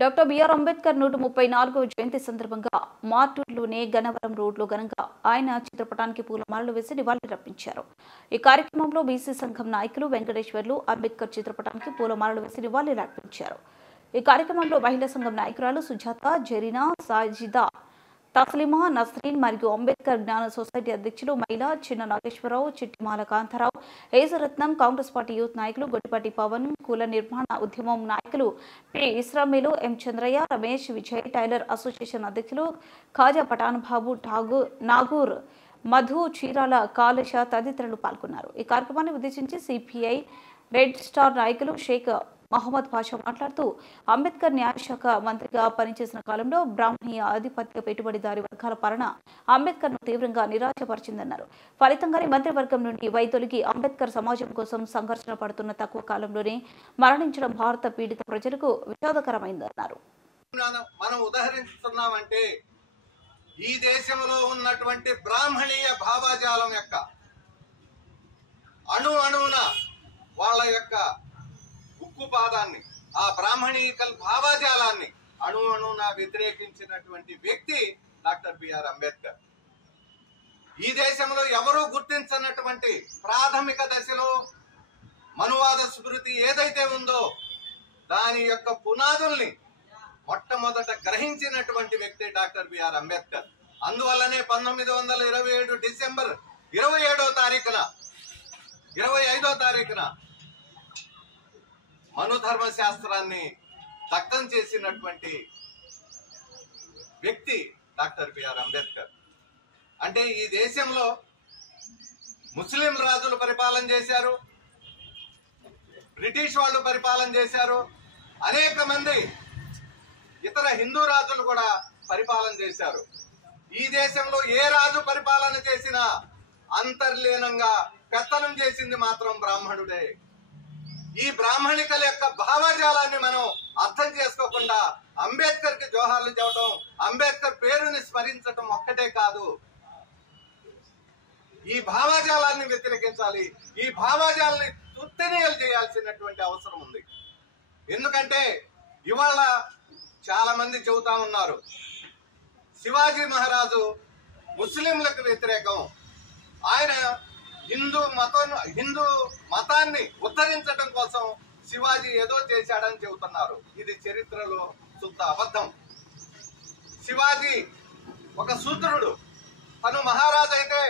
Doctor BR Ambedkar 134వ జయంతి సందర్భంగా మార్టూర్లోని గన్నవరం రోడ్లో ఘనంగా ఆయన చిత్రపటానికి పూలమాలలు వేసి నివాళులర్పించారు. ఈ కార్యక్రమంలో బీసీ సంఘం నాయకులు వెంకటేశ్వర్లు అంబేద్కర్ చిత్రపటానికి పూలమాలలు వేసి నివాళులర్పించారు. ఈ కార్యక్రమంలో మహిళా సంఘం నాయకురాలు సుజాత, జరీనా, సాజిదా, తస్లిమా, నస్రీన్ మరియు అంబేద్కర్ జ్ఞాన సొసైటీ అధ్యక్షులు మహిళా చిన్న నాగేశ్వరరావు, చిట్టిమాల కాంతారావు, ఏజరత్నం, కాంగ్రెస్ పార్టీ యూత్ నాయకులు గొడ్డిపాటి పవన్, కుల నిర్మాణ ఉద్యమం నాయకులు పి ఇస్రామేలు, ఎం చంద్రయ్య, రమేష్, విజయ్, టైలర్ అసోసియేషన్ అధ్యక్షులు ఖాజా పఠాన్ బాబు, నాగూర్, మధు, చీరాల కాళేశ తదితరులు పాల్గొన్నారు. ఈ కార్యక్రమాన్ని ఉద్దేశించి సిపిఐ రెడ్ స్టార్ నాయకులు షేక్ మహమ్మద్ పాషా మాట్లాడుతూ అంబేద్కర్ న్యాయశాఖ మంత్రిగా పనిచేసిన కాలంలో బ్రాహ్మణీయ ఆధిపత్య పెట్టుబడిదారి వర్గాల పాలన అంబేద్కర్ను తీవ్రంగా నిరాశపరిచిందన్నారు. ఫలితంగానే మంత్రివర్గం నుండి వైదొలిగి అంబేద్కర్ సమాజం కోసం సంఘర్షణ పడుతున్న తక్కువ కాలంలోనే మరణించడం భారత పీడిత ప్రజలకు విషాదకరమైందన్నారు. మనం ఉదాహరిస్తున్నామంటే ఈ దేశంలో ఉన్నటువంటి బ్రాహ్మణీయ భావజాలం యొక్క అణువున వాళ్ళ యొక్క ఉక్కుపాదాన్ని, ఆ బ్రాహ్మణీకల్ భావజాలాన్ని అణువున వ్యతిరేకించినటువంటి వ్యక్తి డాక్టర్ బిఆర్ అంబేద్కర్. ఈ దేశంలో ఎవరూ గుర్తించినటువంటి ప్రాథమిక దశలో మనువాద స్మృతి ఏదైతే ఉందో దాని యొక్క పునాదుల్ని మొట్టమొదట గ్రహించినటువంటి వ్యక్తి డాక్టర్ బిఆర్ అంబేద్కర్. అందువల్లనే 1927 డిసెంబర్ 25వ తారీఖున మనుధర్మ శాస్త్రాన్ని దగ్ధం చేసినటువంటి వ్యక్తి డాక్టర్ బిఆర్ అంబేద్కర్. అంటే ఈ దేశంలో ముస్లిం రాజులు పరిపాలన చేశారు, బ్రిటిష్ వాళ్ళు పరిపాలన చేశారు, అనేక మంది ఇతర హిందూ రాజులు కూడా పరిపాలన చేశారు. ఈ దేశంలో ఏ రాజు పరిపాలన చేసినా అంతర్లీనంగా పెత్తనం చేసింది మాత్రం బ్రాహ్మణుడే. ఈ బ్రాహ్మణికల యొక్క భావజాలాన్ని మనం అర్థం చేసుకోకుండా అంబేద్కర్ కి జోహార్లు చెప్పడం, అంబేద్కర్ పేరుని స్మరించడం ఒక్కటే కాదు, ఈ భావజాలాన్ని వ్యతిరేకించాలి, ఈ భావజాలాన్ని తుత్తినీయలు చేయాల్సినటువంటి అవసరం ఉంది. ఎందుకంటే ఇవాళ చాలా మంది చెబుతా ఉన్నారు శివాజీ మహారాజు ముస్లింలకు వ్యతిరేకం, ఆయన హిందూ మతాన్ని ఉద్ధరించడం కోసం శివాజీ ఏదో చేశాడని చెబుతున్నారు. ఇది చరిత్రలో శుద్ధ అబద్ధం. శివాజీ ఒక శూద్రుడు, తను మహారాజు అయితే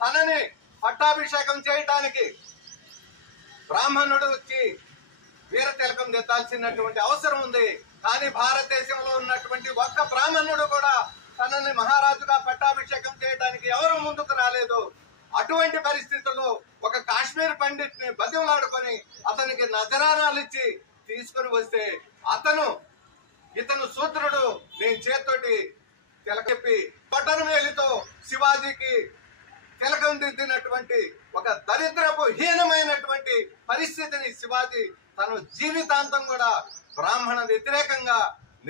తనని పట్టాభిషేకం చేయటానికి బ్రాహ్మణుడు వచ్చి వీర తిలకం దిద్దాల్సినటువంటి అవసరం ఉంది. కానీ భారతదేశంలో ఉన్నటువంటి ఒక్క బ్రాహ్మణుడు కూడా తనని మహారాజుగా పట్టాభిషేకం చేయడానికి ఎవరు ముందుకు రాలేదు. అటువంటి పరిస్థితుల్లో ఒక కాశ్మీర్ పండిట్ ని బతిమలాడుకొని అతనికి నజరానాలు ఇచ్చి తీసుకుని వస్తే ఇతను శూద్రుడు, నేను చేత్తోటి తిలకెప్పి పట్టణ వేలితో శివాజీకి తిలకం దిద్దినటువంటి ఒక దరిద్రపు హీనమైనటువంటి పరిస్థితిని శివాజీ తన జీవితాంతం కూడా బ్రాహ్మణ వ్యతిరేకంగా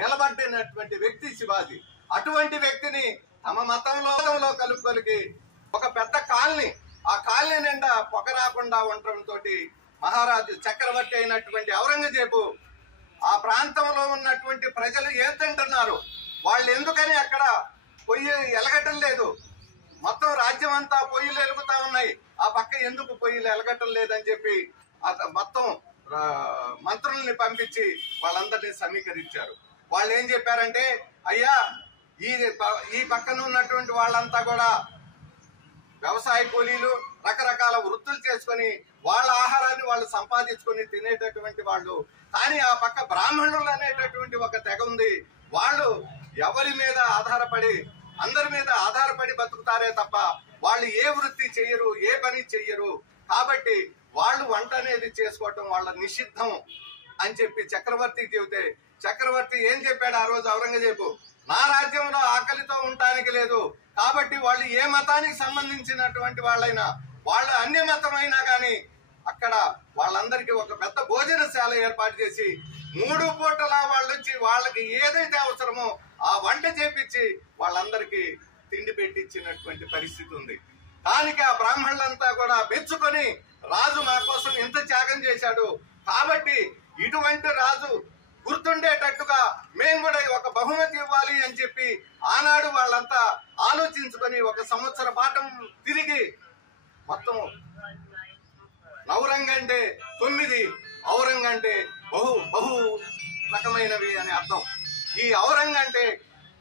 నిలబడినటువంటి వ్యక్తి శివాజీ. అటువంటి వ్యక్తిని తమ మతంలో కలుపుకొలికి ఒక పెద్ద కాలనీ, ఆ కాలనీ నిండా పొగ రాకుండా ఉండటంతో మహారాజు చక్రవర్తి అయినటువంటి ఔరంగజేబు ఆ ప్రాంతంలో ఉన్నటువంటి ప్రజలు ఏంటంటున్నారు, వాళ్ళు ఎందుకని అక్కడ పొయ్యి ఎలగటం లేదు, మొత్తం రాజ్యం అంతా పొయ్యిలు ఎలుగుతా ఉన్నాయి, ఆ పక్క ఎందుకు పొయ్యిలు ఎలగటం లేదని చెప్పి మొత్తం మంత్రుల్ని పంపించి వాళ్ళందరినీ సమీకరించారు. వాళ్ళు ఏం చెప్పారంటే, అయ్యా ఈ పక్కన ఉన్నటువంటి వాళ్ళంతా కూడా వ్యవసాయ కూలీలు, రకరకాల వృత్తులు చేసుకొని వాళ్ళ ఆహారాన్ని వాళ్ళు సంపాదించుకొని తినేటటువంటి వాళ్ళు, కానీ ఆ పక్క బ్రాహ్మణులు అనేటటువంటి ఒక తెగ ఉంది, వాళ్ళు ఎవరి మీద ఆధారపడి అందరి మీద ఆధారపడి బతుకుతారే తప్ప వాళ్ళు ఏ వృత్తి చెయ్యరు, ఏ పని చెయ్యరు, కాబట్టి వాళ్ళు వంట అనేది చేసుకోవటం వాళ్ళ నిషిద్ధం అని చెప్పి చక్రవర్తికి చెబితే చక్రవర్తి ఏం చెప్పాడు ఆ రోజు ఔరంగజేబు, నా రాజ్యంలో ఆకలితో ఉండటానికి లేదు, కాబట్టి వాళ్ళు ఏ మతానికి సంబంధించినటువంటి వాళ్ళైనా, వాళ్ళ అన్య మతమైనా కానీ అక్కడ వాళ్ళందరికీ ఒక పెద్ద భోజనశాల ఏర్పాటు చేసి 3 పూటలా వాళ్ళు వచ్చి వాళ్ళకి ఏదైతే అవసరమో ఆ వంట చేపించి వాళ్ళందరికీ తిండి పెట్టించినటువంటి పరిస్థితి ఉంది. దానికి ఆ బ్రాహ్మణులంతా కూడా మెచ్చుకొని రాజు మా కోసం ఎంత త్యాగం చేశాడు కాబట్టి ఇటువంటి రాజు గుర్తుండేటట్టుగా మేము కూడా ఒక బహుమతి ఇవ్వాలి అని చెప్పి ఆనాడు వాళ్ళంతా ఆలోచించుకొని 1 సంవత్సర పాఠం తిరిగి మొత్తం నవరంగ్ అంటే 9, ఔరంగ్ అంటే బహు రకమైనవి అని అర్థం. ఈ ఔరంగ్ అంటే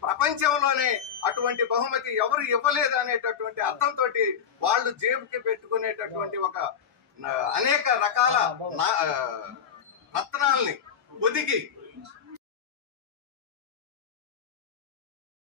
ప్రపంచంలోనే అటువంటి బహుమతి ఎవరు ఇవ్వలేదు అనేటటువంటి అర్థంతో వాళ్ళు జేబుకి పెట్టుకునేటటువంటి అనేక రకాల రత్నాల్ని ఒదిగి